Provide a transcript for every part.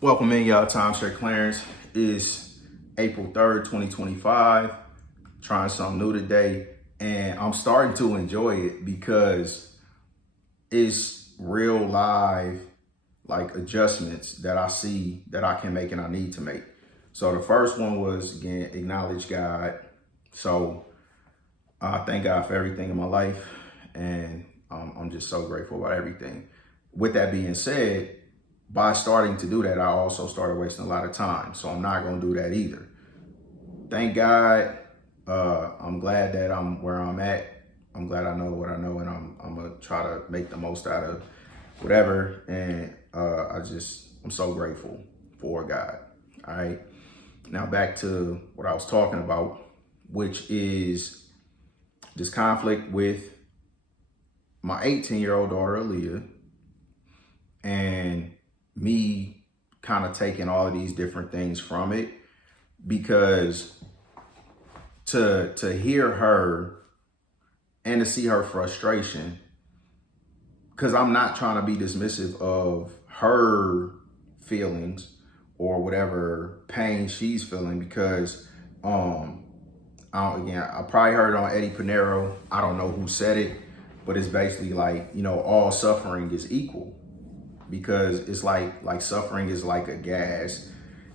Welcome in, y'all. Timeshare Clarence. It's April 3rd, 2025. Trying something new today. And I'm starting to enjoy it because it's real live, like adjustments that I see that I can make and I need to make. So the first one was, again, acknowledge God. So I thank God for everything in my life. And I'm just so grateful about everything. With that being said, by starting to do that, I also started wasting a lot of time. So I'm not going to do that either. Thank God. I'm glad that I'm where I'm at. I'm glad I know what I know, and I'm going to try to make the most out of whatever. And I'm so grateful for God. All right. Now back to what I was talking about, which is this conflict with my 18-year-old daughter, Aaliyah, and me kind of taking all of these different things from it, because to hear her and to see her frustration, because I'm not trying to be dismissive of her feelings or whatever pain she's feeling, because I probably heard it on Eddie Pinero. I don't know who said it, but it's basically like, all suffering is equal, because it's like suffering is like a gas.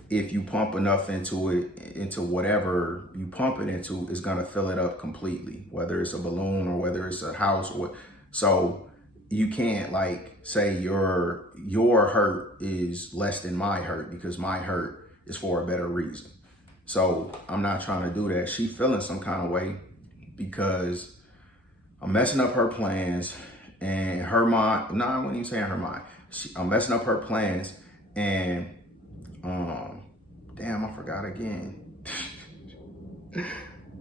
If you pump enough into it, into whatever you pump it into, it's gonna fill it up completely, whether it's a balloon or whether it's a house or what. So you can't like say your hurt is less than my hurt, because my hurt is for a better reason. So I'm not trying to do that. She feeling some kind of way because I'm messing up her plans and her mind. No, I wouldn't even say her mind. I'm messing up her plans, and damn, I forgot again.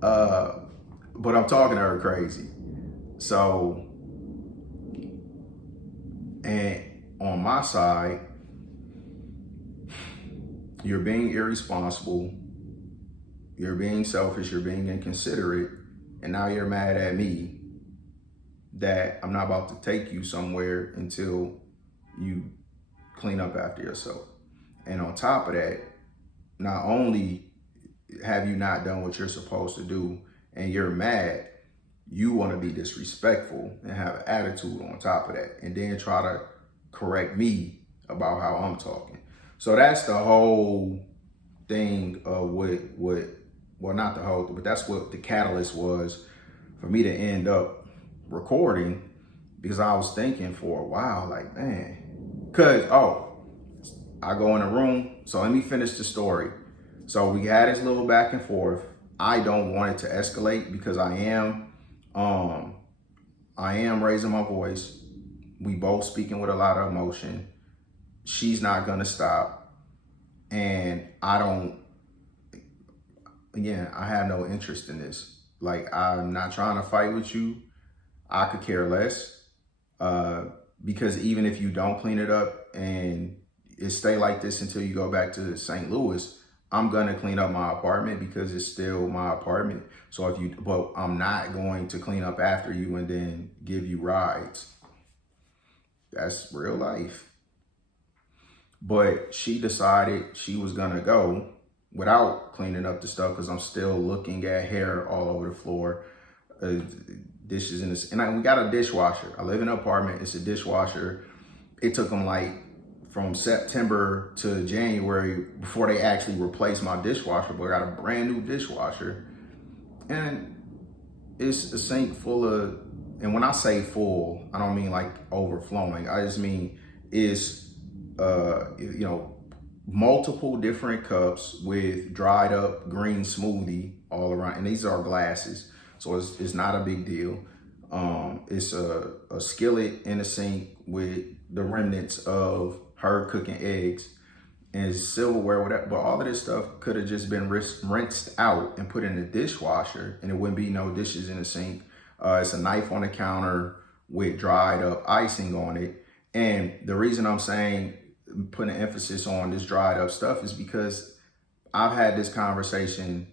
But I'm talking to her crazy. So, and on my side, you're being irresponsible, you're being selfish, you're being inconsiderate, and now you're mad at me that I'm not about to take you somewhere until you clean up after yourself. And on top of that, not only have you not done what you're supposed to do and you're mad, you want to be disrespectful and have an attitude on top of that, and then try to correct me about how I'm talking. So that's the whole thing of well, not the whole, but that's what the catalyst was for me to end up recording, because I was thinking for a while, like, man, I go in a room. So let me finish the story. So we had this little back and forth. I don't want it to escalate because I am raising my voice. We both speaking with a lot of emotion. She's not gonna stop. And I have no interest in this. Like, I'm not trying to fight with you. I could care less. Because even if you don't clean it up and it stay like this until you go back to St. Louis, I'm gonna clean up my apartment because it's still my apartment. But I'm not going to clean up after you and then give you rides. That's real life. But she decided she was gonna go without cleaning up the stuff, because I'm still looking at hair all over the floor, dishes in this, and we got a dishwasher. I live in an apartment. It's a dishwasher. It took them like from September to January before they actually replaced my dishwasher, but I got a brand new dishwasher, and it's a sink full of, and when I say full, I don't mean like overflowing. I just mean it's multiple different cups with dried up green smoothie all around, and these are glasses, so it's not a big deal. It's a skillet in a sink with the remnants of her cooking eggs, and silverware, whatever. But all of this stuff could have just been rinsed out and put in the dishwasher, and it wouldn't be no dishes in the sink. It's a knife on the counter with dried up icing on it. And the reason I'm saying, putting an emphasis on this dried up stuff, is because I've had this conversation,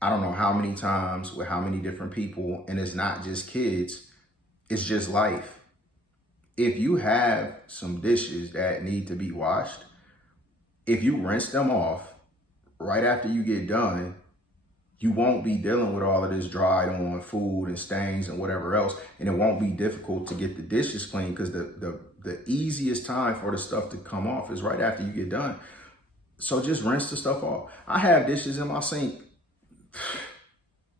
I don't know how many times, with how many different people, and it's not just kids, it's just life. If you have some dishes that need to be washed, if you rinse them off right after you get done, you won't be dealing with all of this dried on food and stains and whatever else. And it won't be difficult to get the dishes clean, because the easiest time for the stuff to come off is right after you get done. So just rinse the stuff off. I have dishes in my sink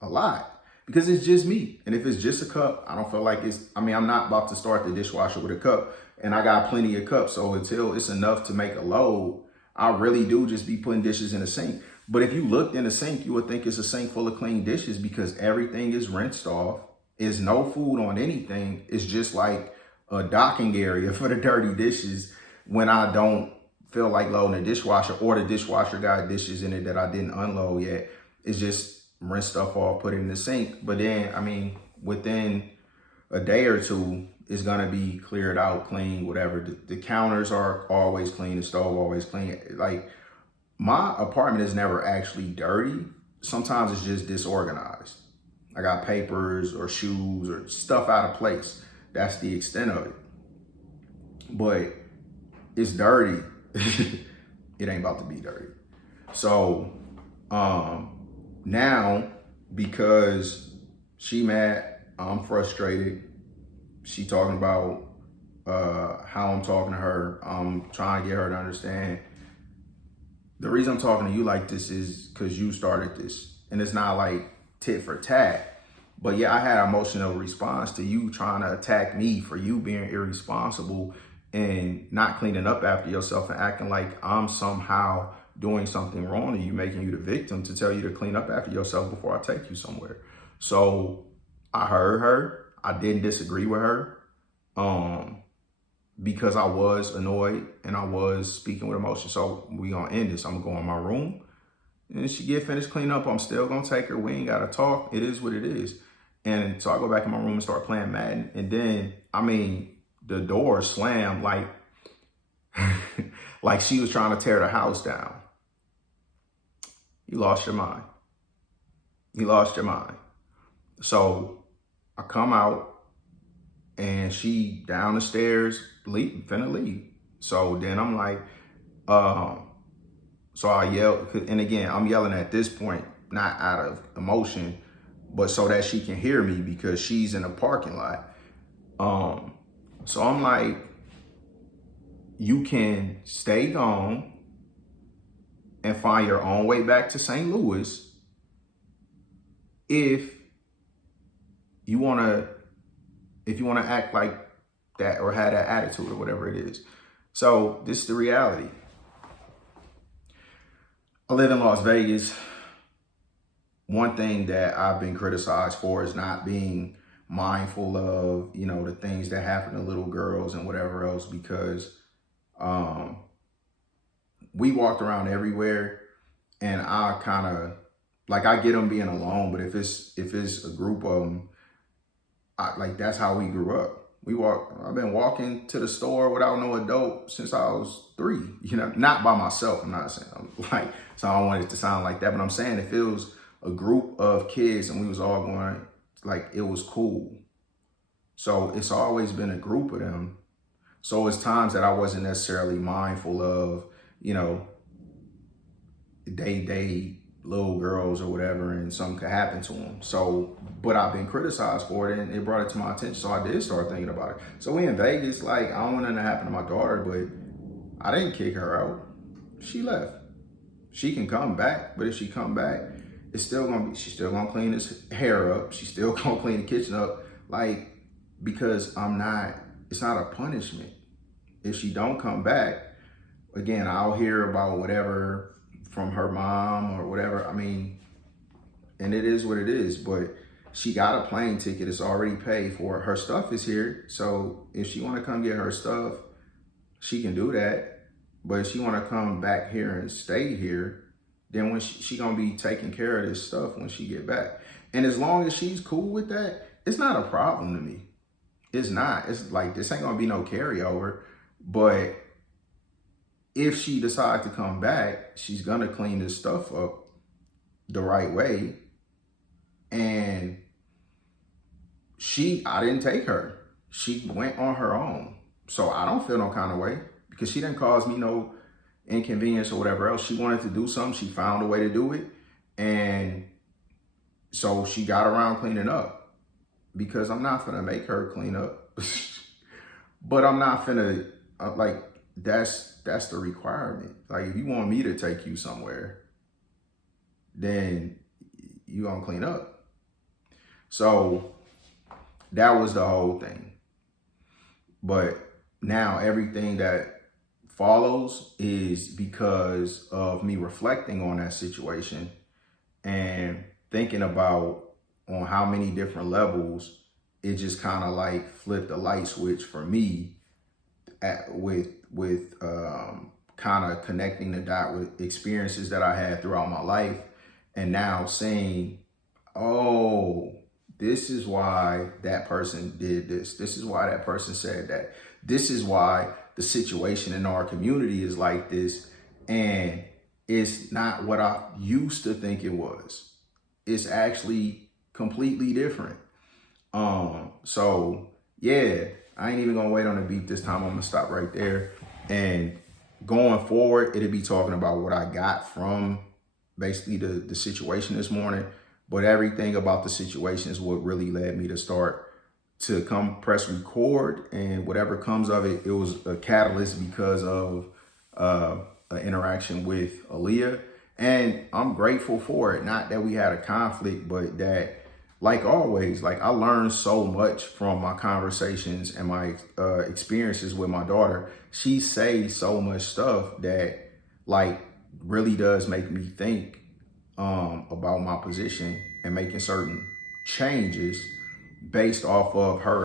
a lot because it's just me. And if it's just a cup, I don't feel like I'm not about to start the dishwasher with a cup, and I got plenty of cups. So until it's enough to make a load, I really do just be putting dishes in the sink. But if you looked in the sink, you would think it's a sink full of clean dishes, because everything is rinsed off. There's no food on anything. It's just like a docking area for the dirty dishes when I don't feel like loading the dishwasher, or the dishwasher got dishes in it that I didn't unload yet. It's just rinse stuff off, put it in the sink. But then, within a day or two, it's gonna be cleared out, clean, whatever. The counters are always clean, the stove always clean. Like, my apartment is never actually dirty. Sometimes it's just disorganized. I got papers or shoes or stuff out of place. That's the extent of it. But it's dirty. It ain't about to be dirty. So now, because she mad, I'm frustrated. She talking about how I'm talking to her. I'm trying to get her to understand. The reason I'm talking to you like this is because you started this. And it's not like tit for tat. But yeah, I had an emotional response to you trying to attack me for you being irresponsible and not cleaning up after yourself and acting like I'm somehow doing something wrong to you, making you the victim to tell you to clean up after yourself before I take you somewhere. So I heard her. I didn't disagree with her because I was annoyed and I was speaking with emotion. So we gonna end this. I'm gonna go in my room, and she get finished cleaning up. I'm still gonna take her. We ain't gotta talk. It is what it is. And so I go back in my room and start playing Madden. And then, the door slammed like, like she was trying to tear the house down. You lost your mind. You lost your mind. So I come out and she down the stairs, finna leave. So then I'm like, so I yell, and again, I'm yelling at this point, not out of emotion, but so that she can hear me because she's in a parking lot. So I'm like, you can stay gone and find your own way back to St. Louis if you wanna act like that or have that attitude or whatever it is. So this is the reality. I live in Las Vegas. One thing that I've been criticized for is not being mindful of, the things that happen to little girls and whatever else, because we walked around everywhere, and I kind of, like, I get them being alone, but if it's a group of them, that's how we grew up. I've been walking to the store without no adult since I was 3, not by myself. I'm not saying so I don't want it to sound like that, but I'm saying if it was a group of kids and we was all going, it was cool. So it's always been a group of them. So it's times that I wasn't necessarily mindful of, they little girls or whatever, and something could happen to them. So, but I've been criticized for it, and it brought it to my attention. So I did start thinking about it. So we in Vegas, I don't want nothing to happen to my daughter, but I didn't kick her out. She left. She can come back, but if she come back, she's still gonna clean his hair up. She's still gonna clean the kitchen up, because it's not a punishment. If she don't come back, again, I'll hear about whatever from her mom or whatever. And it is what it is, but she got a plane ticket. It's already paid for. Her stuff is here. So if she want to come get her stuff, she can do that. But if she want to come back here and stay here, then when she gonna be taking care of this stuff when she get back. And as long as she's cool with that, it's not a problem to me. It's not. It's like, this ain't gonna be no carryover. But if she decides to come back, she's gonna clean this stuff up the right way. And I didn't take her. She went on her own. So I don't feel no kind of way, because she didn't cause me no, inconvenience or whatever else. She wanted to do something. She found a way to do it. And so she got around cleaning up, because I'm not gonna make her clean up, but I'm not gonna like, that's the requirement. Like, if you want me to take you somewhere, then you gonna clean up. So that was the whole thing. But now everything that follows is because of me reflecting on that situation and thinking about on how many different levels it just kind of like flipped a light switch for me with kind of connecting the dot with experiences that I had throughout my life, and now saying, oh, this is why that person did this. This is why that person said that. This is why the situation in our community is like this. And it's not what I used to think it was. It's actually completely different. So yeah, I ain't even gonna wait on the beat this time. I'm gonna stop right there. And going forward, it'll be talking about what I got from basically the situation this morning. But everything about the situation is what really led me to start to come press record, and whatever comes of it, it was a catalyst because of an interaction with Aaliyah. And I'm grateful for it. Not that we had a conflict, but that, like always, like I learned so much from my conversations and my experiences with my daughter. She says so much stuff that like really does make me think about my position and making certain changes based off of her